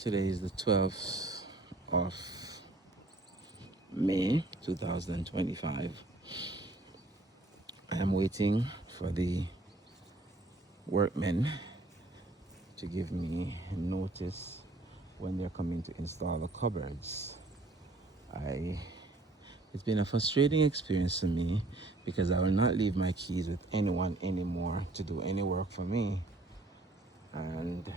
Today is the 12th of May 2025. I am waiting for the workmen to give me notice when they're coming to install the cupboards. It's been a frustrating experience for me because I will not leave my keys with anyone anymore to do any work for me. And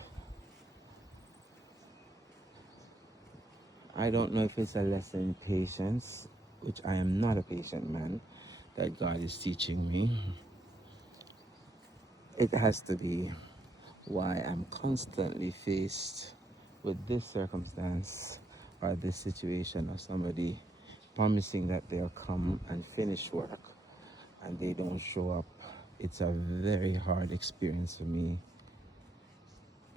I don't know if it's a lesson in patience, which I am not a patient man, that God is teaching me. It has to be why I'm constantly faced with this circumstance or this situation of somebody promising that they'll come and finish work and they don't show up. It's a very hard experience for me.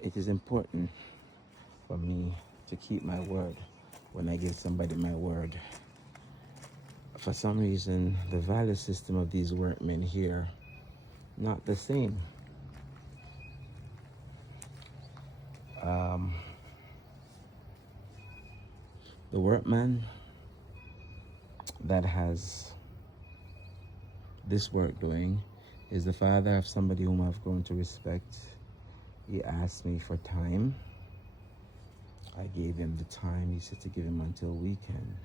It is important for me to keep my word when I give somebody my word. For some reason, the value system of these workmen here, not the same. The workman that has this work doing is the father of somebody whom I've grown to respect. He asked me for time. I gave him the time. He said to give him until weekend.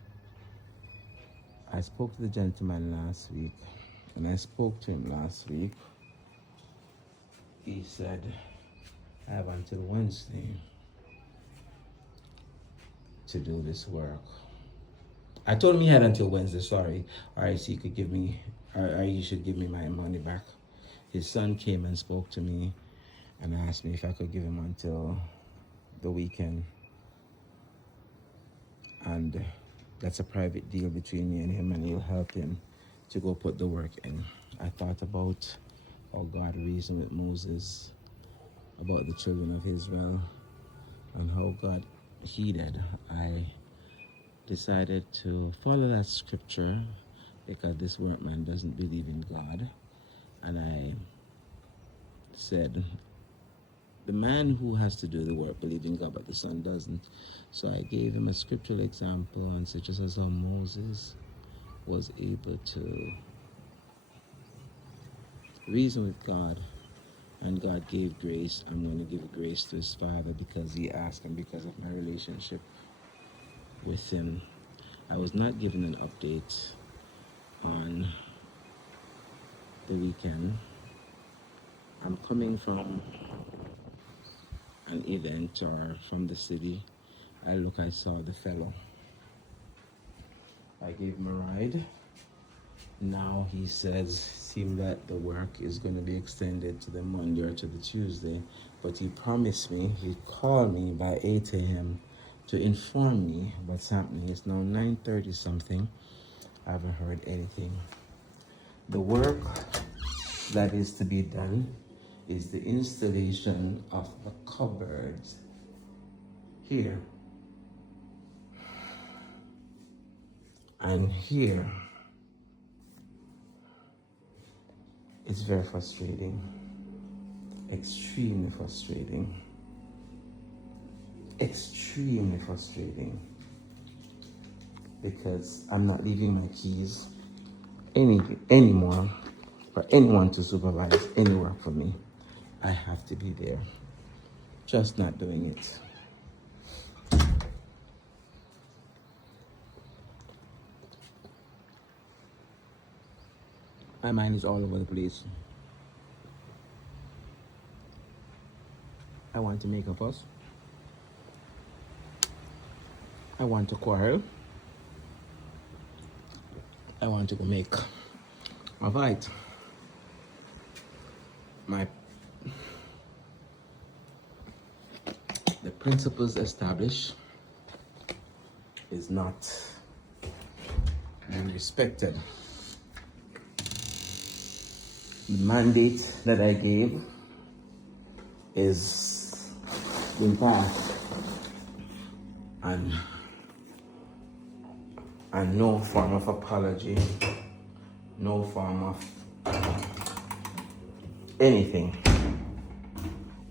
I spoke to the gentleman last week, and I spoke to him last week. He said, I have until Wednesday to do this work. I told him he had until Wednesday, sorry, or else he could give me, or he should give me my money back. His son came and spoke to me and asked me if I could give him until the weekend. And that's a private deal between me and him, and he'll help him to go put the work in. I thought about how God reasoned with Moses about the children of Israel and how God heeded. I decided to follow that scripture because this workman doesn't believe in God. And I said, the man who has to do the work believes in God, but the son doesn't. So I gave him a scriptural example and said, just as how Moses was able to reason with God and God gave grace, I'm going to give grace to his father because he asked him, because of my relationship with him. I was not given an update on the weekend. I'm coming from an event or from the city. I saw the fellow. I gave him a ride. Now he says, seems that the work is going to be extended to the Monday or to the Tuesday. But he promised me, he called me by 8 a.m. to inform me what's happening. It's now 9:30 something. I haven't heard anything. The work that is to be done is the installation of the cupboards here and here. It's very frustrating, extremely frustrating, because I'm not leaving my keys anymore for anyone to supervise any work for me. I have to be there, just not doing it. My mind is all over the place. I want to make a fuss. I want to quarrel. I want to go make a fight. The principles established is not being respected. The mandate that I gave is being passed, and no form of apology, no form of anything.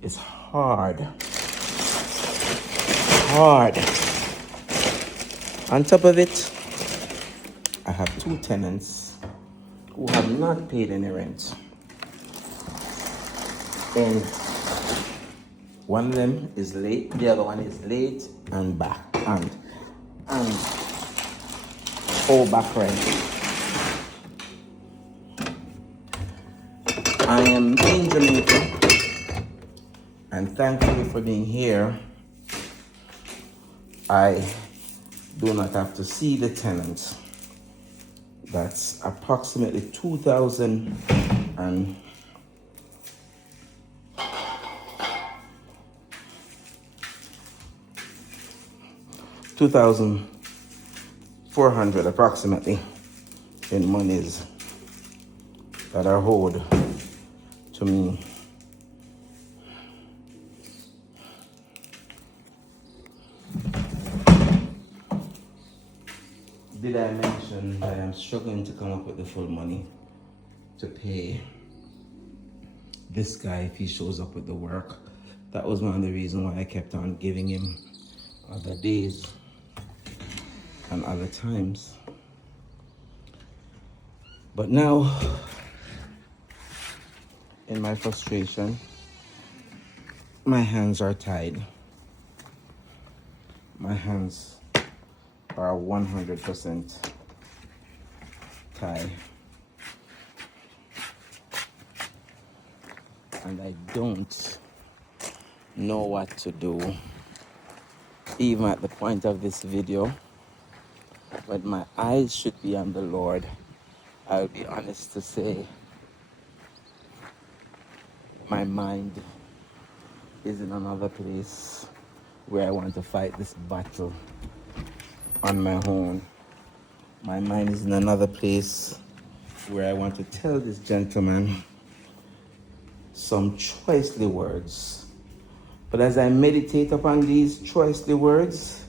It's hard hard. On top of it, I have 2 tenants who have not paid any rent. And one of them is late, the other one is late and back and all back rent. I am in Jamaica, and thankfully for being here, I do not have to see the tenants. That's approximately 2,000 and 2,400 approximately in monies that are owed to me. Did I mention that I'm struggling to come up with the full money to pay this guy if he shows up with the work? That was one of the reasons why I kept on giving him other days and other times. But now, in my frustration, my hands are tied. My hands are 100% tied. And I don't know what to do. Even at the point of this video, when my eyes should be on the Lord, I'll be honest to say, my mind is in another place where I want to fight this battle on my own. My mind is in another place where I want to tell this gentleman some choicely words. But as I meditate upon these choicely words,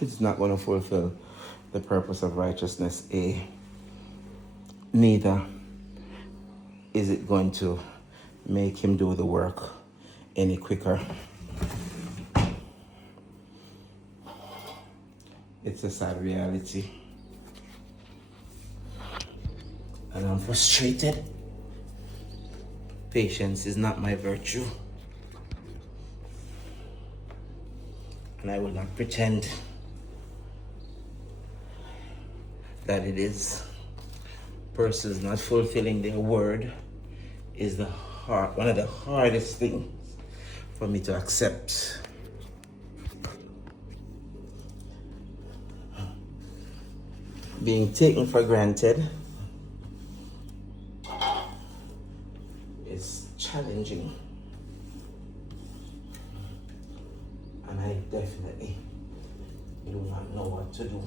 it's not going to fulfill the purpose of righteousness, A. Neither is it going to make him do the work any quicker. It's a sad reality. And I'm frustrated. Patience is not my virtue. And I will not pretend that it is. Persons not fulfilling their word is one of the hardest things for me to accept. Being taken for granted is challenging. And I definitely do not know what to do.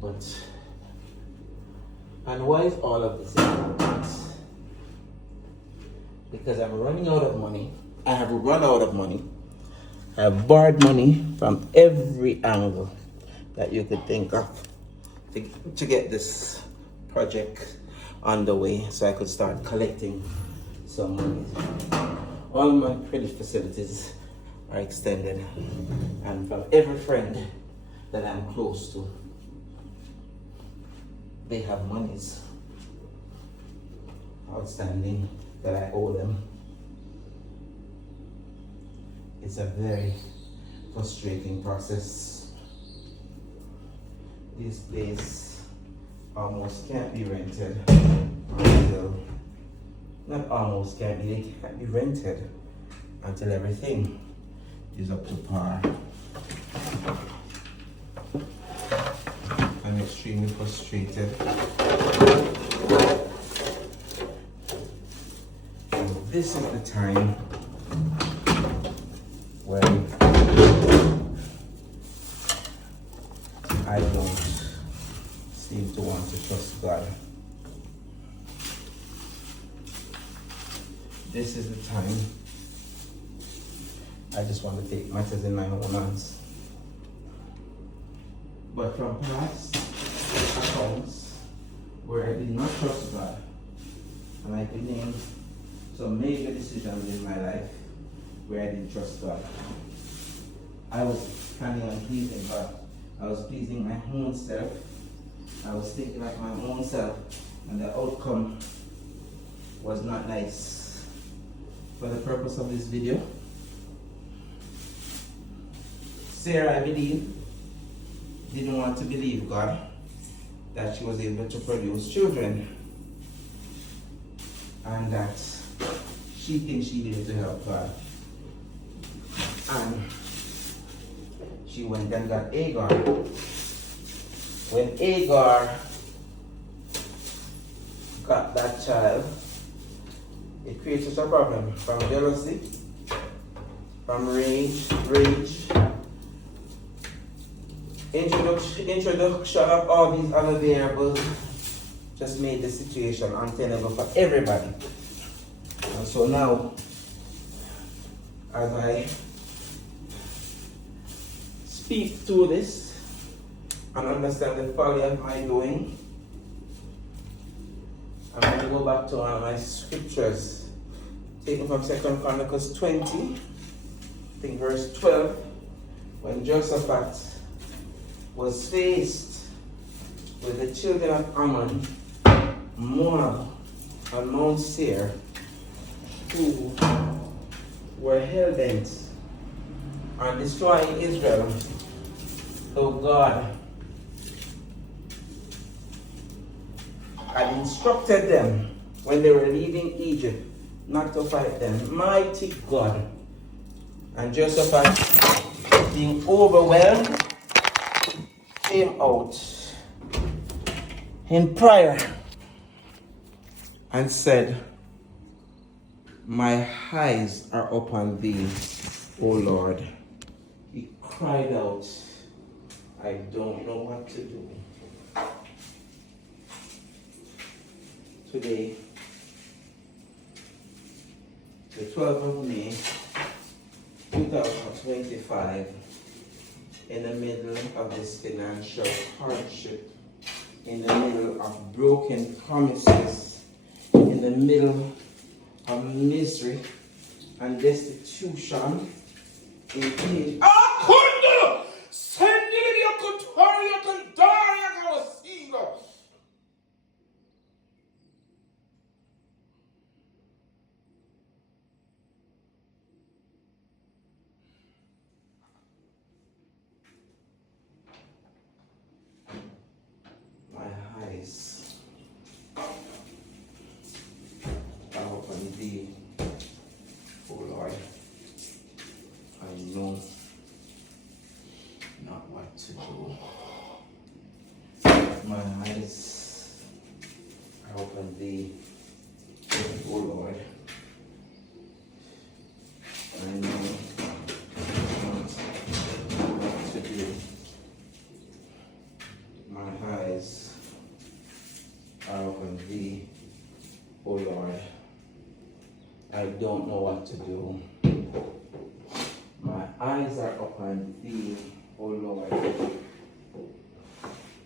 But, and why is all of this important? Because I'm running out of money. I have run out of money. I have borrowed money from every angle that you could think of to get this project underway so I could start collecting some money. All my credit facilities are extended, and from every friend that I'm close to, they have monies outstanding that I owe them. It's a very frustrating process. This place almost can't be rented until, not almost can't be, it can't be rented until everything is up to par. I'm extremely frustrated. And this is the time when I don't seem to want to trust God. This is the time I just want to take matters in my own hands. But from past accounts where I did not trust God, and I could name some major decisions in my life where I didn't trust God. I was planning on pleasing God. I was pleasing my own self. I was thinking like my own self, and the outcome was not nice. For the purpose of this video, Sarah, I believe, didn't want to believe God that she was able to produce children, and that she thinks she needed to help God. And she went and got Agar. When Agar got that child, it created a problem from jealousy, from rage, introduction of all these other variables just made the situation untenable for everybody. And so now, as I speak through this and understand the folly of my doing, I'm going to go back to one of my scriptures taken from 2 Chronicles 20, I think verse 12, when Jehoshaphat was faced with the children of Ammon, Moab, and Mount Seir, who were hell-bent on destroying Israel. So God had instructed them when they were leaving Egypt not to fight them. Mighty God. And Jehoshaphat, being overwhelmed, came out in prayer and said, "My eyes are upon thee, O Lord." He cried out, "I don't know what to do." Today, the 12th of May, 2025, in the middle of this financial hardship, in the middle of broken promises, in the middle of misery and destitution, indeed. My eyes are upon thee, O Lord. I know not what to do. My eyes are upon thee, O Lord. I know not what to do. My eyes are upon thee, O Lord. I don't know what to do. My eyes are upon thee, O Lord.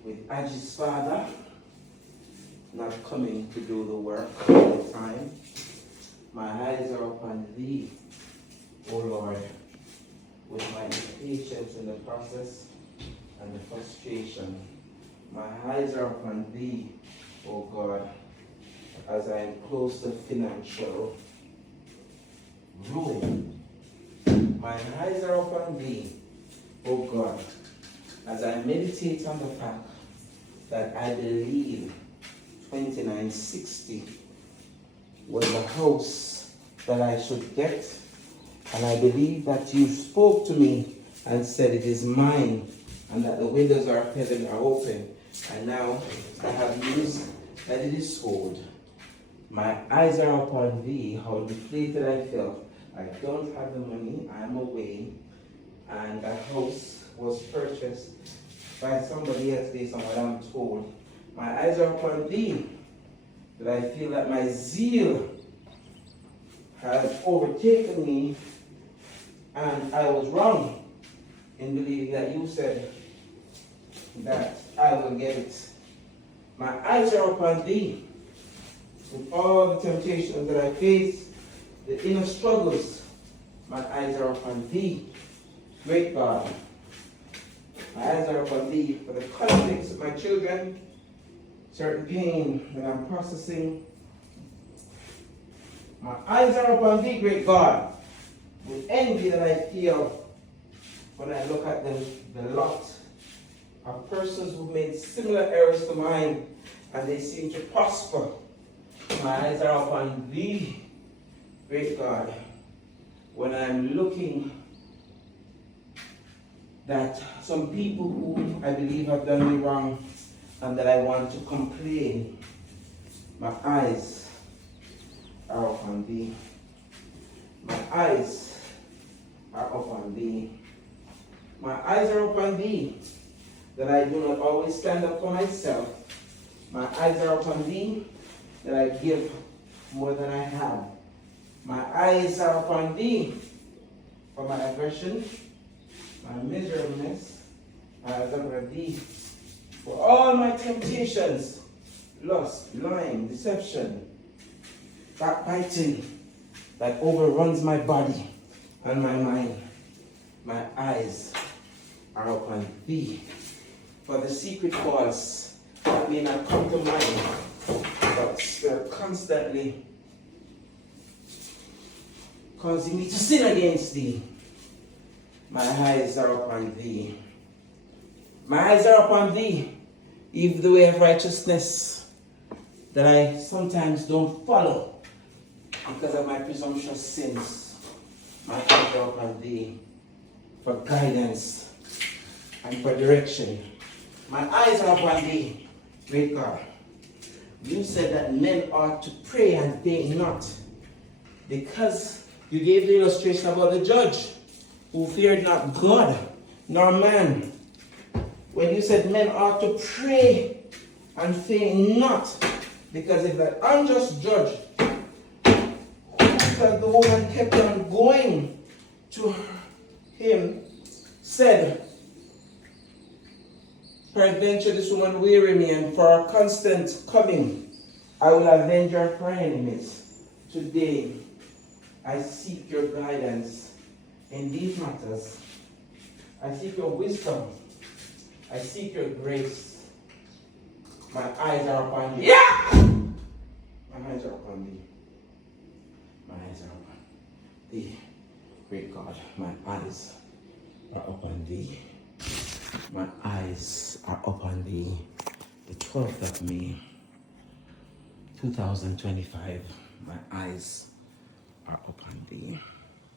With Aji's father not coming to do the work all the time, my eyes are upon thee, O Lord. With my impatience in the process and the frustration, my eyes are upon thee, O God, as I am close to financial ruin. My eyes are upon thee, O God, as I meditate on the fact that I believe 2960 was the house that I should get, and I believe that you spoke to me and said it is mine, and that the windows of heaven are open, and now I have news that it is sold. My eyes are upon thee, how deflated I felt. I don't have the money, I'm away, and the house was purchased by somebody else based on what I'm told. My eyes are upon thee, that I feel that my zeal has overtaken me, and I was wrong in believing that you said that I will get it My eyes are upon thee. With all the temptations that I face, the inner struggles, my eyes are upon thee. Great God. My eyes are upon thee for the conflicts of my children, certain pain that I'm processing. My eyes are upon thee, great God, with envy that I feel when I look at the lot of persons who made similar errors to mine and they seem to prosper. My eyes are upon thee, great God, when I'm looking that some people who I believe have done me wrong and that I want to complain. My eyes are upon thee. My eyes are upon thee. My eyes are upon thee, that I do not always stand up for myself. My eyes are upon thee, that I give more than I have. My eyes are upon thee for my aggression, my miserableness. My eyes are upon thee for all my temptations, lust, lying, deception, backbiting that overruns my body and my mind. My eyes are upon thee for the secret faults that may not come to mind, but they're constantly causing me to sin against thee. My eyes are upon thee. My eyes are upon thee, even the way of righteousness that I sometimes don't follow because of my presumptuous sins. My eyes are upon thee for guidance and for direction. My eyes are upon thee, great God. You said that men ought to pray and faint not, because you gave the illustration about the judge who feared not God nor man. When you said men ought to pray and faint not, because if that unjust judge, that the woman kept on going to him, said, peradventure this woman weary me, and for her constant coming I will avenge her for enemies. Today I seek your guidance in these matters. I seek your wisdom. I seek your grace. My eyes are upon thee. Yeah! My eyes are upon thee. My eyes are upon thee, great God. My eyes are upon thee. My eyes are upon thee. The 12th of May, 2025. My eyes are upon thee.